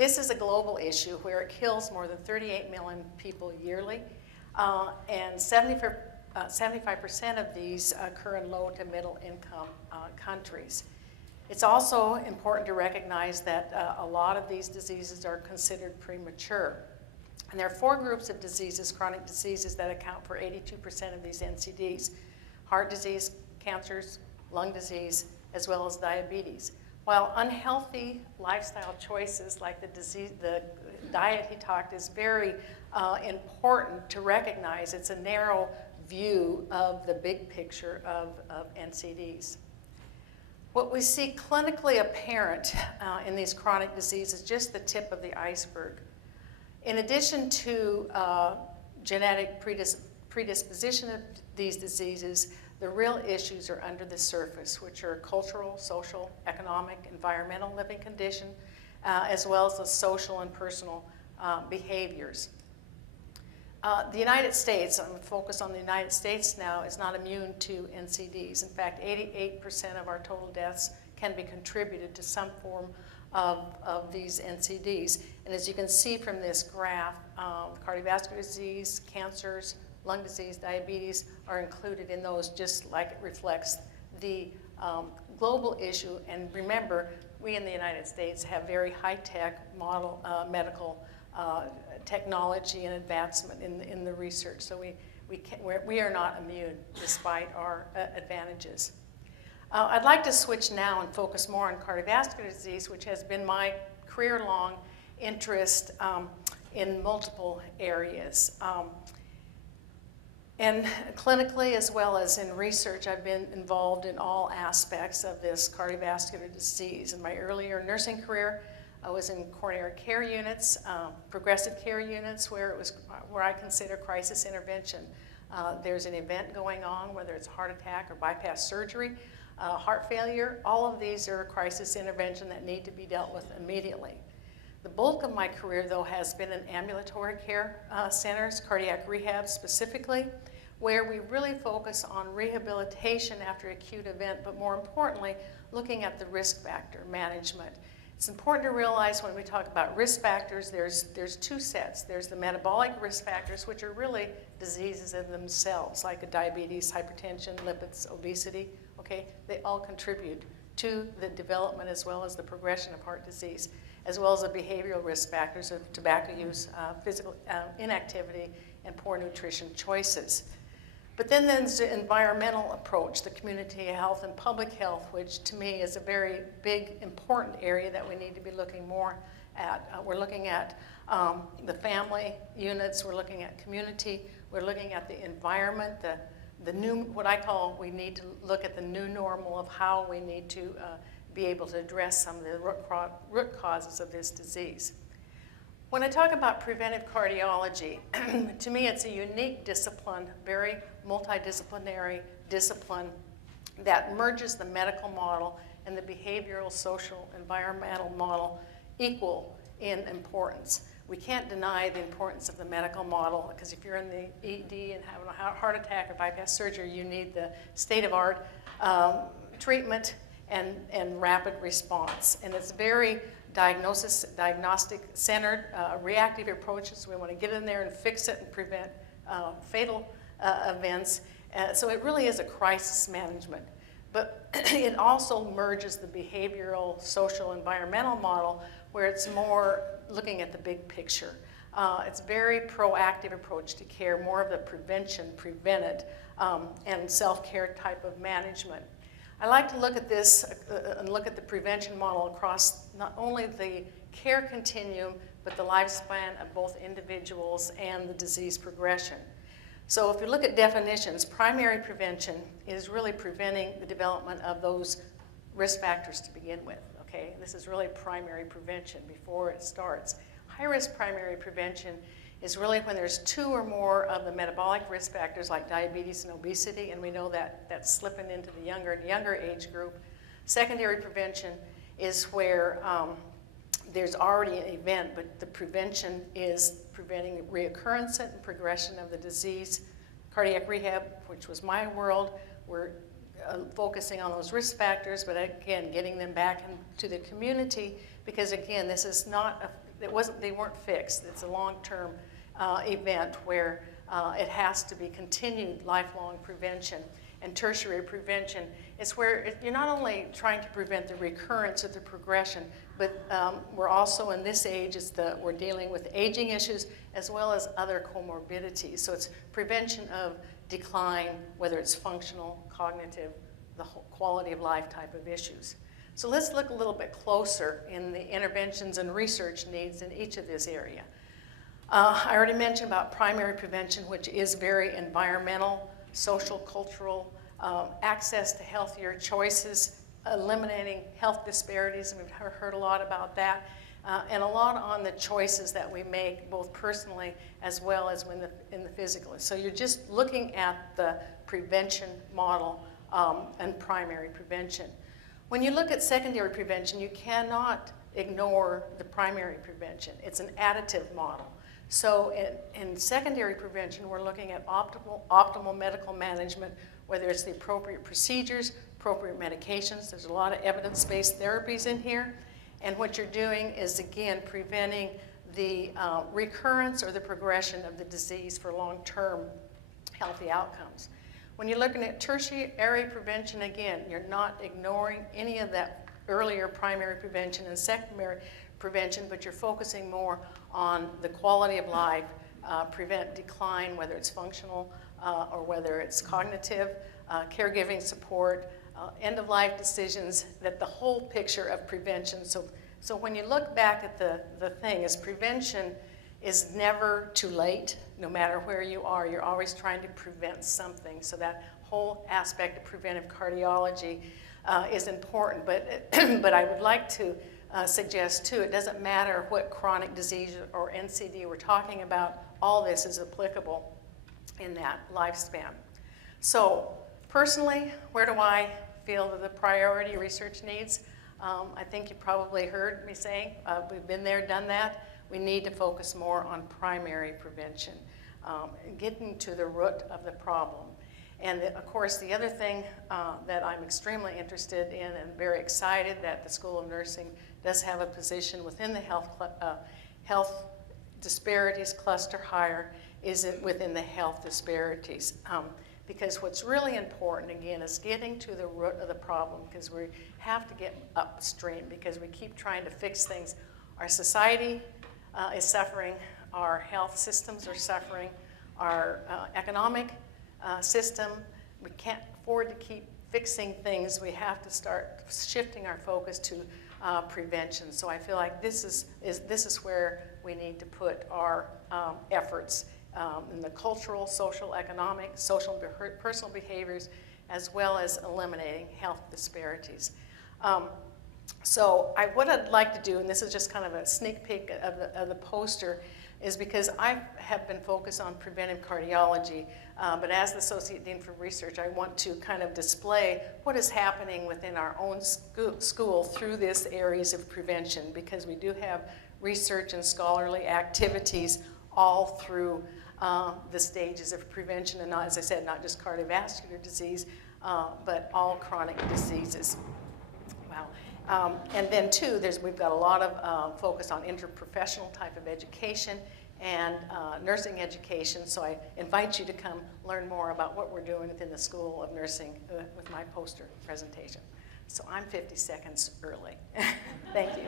This is a global issue where it kills more than 38 million people yearly, and 75% of these occur in low to middle income countries. It's also important to recognize that a lot of these diseases are considered premature. And there are 4 groups of diseases, chronic diseases, that account for 82% of these NCDs: heart disease, cancers, lung disease, as well as diabetes. While unhealthy lifestyle choices like the diet he talked is very important to recognize, it's a narrow view of the big picture of NCDs. What we see clinically apparent in these chronic diseases is just the tip of the iceberg. In addition to genetic predisposition of these diseases, the real issues are under the surface, which are cultural, social, economic, environmental living condition, as well as the social and personal behaviors. The United States, I'm going to focus on the United States now, is not immune to NCDs. In fact, 88% of our total deaths can be contributed to some form of these NCDs. And as you can see from this graph, cardiovascular disease, cancers, lung disease, diabetes are included in those, just like it reflects the global issue. And remember, we in the United States have very high-tech model medical technology and advancement in the research. So we are not immune despite our advantages. I'd like to switch now and focus more on cardiovascular disease, which has been my career-long interest in multiple areas. And clinically, as well as in research, I've been involved in all aspects of this cardiovascular disease. In my earlier nursing career, I was in coronary care units, progressive care units, where I consider crisis intervention. There's an event going on, whether it's a heart attack or bypass surgery, heart failure. All of these are crisis intervention that need to be dealt with immediately. The bulk of my career, though, has been in ambulatory care centers, cardiac rehab specifically, where we really focus on rehabilitation after acute event, but more importantly, looking at the risk factor management. It's important to realize when we talk about risk factors, there's 2 sets. There's the metabolic risk factors, which are really diseases in themselves, like diabetes, hypertension, lipids, obesity. Okay, they all contribute to the development as well as the progression of heart disease, as well as the behavioral risk factors of tobacco use, physical inactivity, and poor nutrition choices. But then there's the environmental approach, the community health and public health, which to me is a very big, important area that we need to be looking more at. We're looking at the family units, we're looking at community, we're looking at the environment, the new, what I call, we need to look at the new normal of how we need to be able to address some of the root causes of this disease. When I talk about preventive cardiology, to me it's a unique discipline, very multidisciplinary discipline that merges the medical model and the behavioral, social, environmental model equal in importance. We can't deny the importance of the medical model, because if you're in the ED and having a heart attack or bypass surgery, you need the state-of-art treatment and rapid response. And it's very diagnostic-centered, reactive approaches. We want to get in there and fix it and prevent fatal events. So it really is a crisis management. But it also merges the behavioral, social, environmental model, where it's more looking at the big picture. It's a very proactive approach to care, more of the prevention, prevented, and self-care type of management. I like to look at this and look at the prevention model across not only the care continuum, but the lifespan of both individuals and the disease progression. So if you look at definitions, primary prevention is really preventing the development of those risk factors to begin with, okay? This is really primary prevention before it starts. High-risk primary prevention is really when there's 2 or more of the metabolic risk factors like diabetes and obesity, and we know that that's slipping into the younger and younger age group. Secondary prevention is where there's already an event, but the prevention is preventing reoccurrence and progression of the disease. Cardiac rehab, which was my world, we're focusing on those risk factors, but again, getting them back into the community, because again, this is not they weren't fixed. It's a long-term event where it has to be continued lifelong prevention. And tertiary prevention is where you're not only trying to prevent the recurrence or the progression, but we're also in this age, we're dealing with aging issues as well as other comorbidities. So it's prevention of decline, whether it's functional, cognitive, the whole quality of life type of issues. So let's look a little bit closer in the interventions and research needs in each of this area. I already mentioned about primary prevention, which is very environmental, social, cultural, access to healthier choices, eliminating health disparities, and we've heard a lot about that, and a lot on the choices that we make, both personally as well as in the physical. So you're just looking at the prevention model and primary prevention. When you look at secondary prevention, you cannot ignore the primary prevention. It's an additive model. So in secondary prevention, we're looking at optimal medical management, whether it's the appropriate procedures, appropriate medications. There's a lot of evidence-based therapies in here. And what you're doing is, again, preventing the recurrence or the progression of the disease for long-term healthy outcomes. When you're looking at tertiary prevention, again, you're not ignoring any of that earlier primary prevention and secondary prevention, but you're focusing more on the quality of life, prevent decline, whether it's functional or whether it's cognitive, caregiving support, end-of-life decisions, that the whole picture of prevention. So when you look back at the thing is prevention is never too late. No matter where you are, you're always trying to prevent something. So that whole aspect of preventive cardiology is important. But I would like to suggest too, it doesn't matter what chronic disease or NCD we're talking about, all this is applicable in that lifespan. So personally, where do I feel that the priority research needs? I think you probably heard me saying, we've been there, done that. We need to focus more on primary prevention, getting to the root of the problem. And of course, the other thing that I'm extremely interested in and very excited that the School of Nursing does have a position within the health disparities cluster higher is within the health disparities. Because what's really important, again, is getting to the root of the problem, because we have to get upstream, because we keep trying to fix things. Our society is suffering, our health systems are suffering, our economic system, we can't afford to keep fixing things. We have to start shifting our focus to prevention. So I feel like this is where we need to put our efforts in the cultural, social, economic, social, personal behaviors, as well as eliminating health disparities. So what I'd like to do, and this is just kind of a sneak peek of the poster, is because I have been focused on preventive cardiology, but as the Associate Dean for Research, I want to kind of display what is happening within our own school through these areas of prevention, because we do have research and scholarly activities all through the stages of prevention, and not, as I said, not just cardiovascular disease, but all chronic diseases. Wow. And then too, we've got a lot of focus on interprofessional type of education and nursing education, so I invite you to come learn more about what we're doing within the School of Nursing with my poster presentation. So I'm 50 seconds early. Thank you.